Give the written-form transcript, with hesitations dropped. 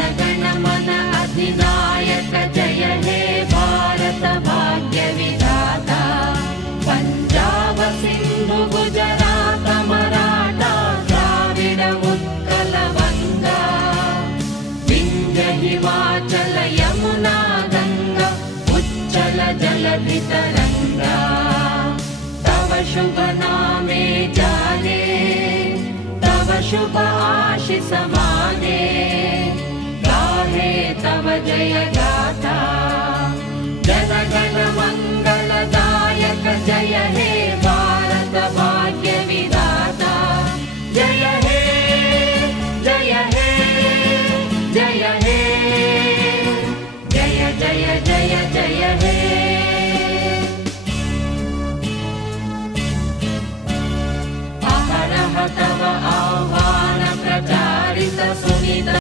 गण मन अधिनायक जय हे भारत भाग्य विधाता पंजाब सिंधु गुजरात मराठा द्राविड उत्कल बंगा विंध्य हिमाचल यमुना गंगा उच्चल जलधि तरंगा तव शुभ नामे जाने तव शुभ आशीष माने गाहे तव जय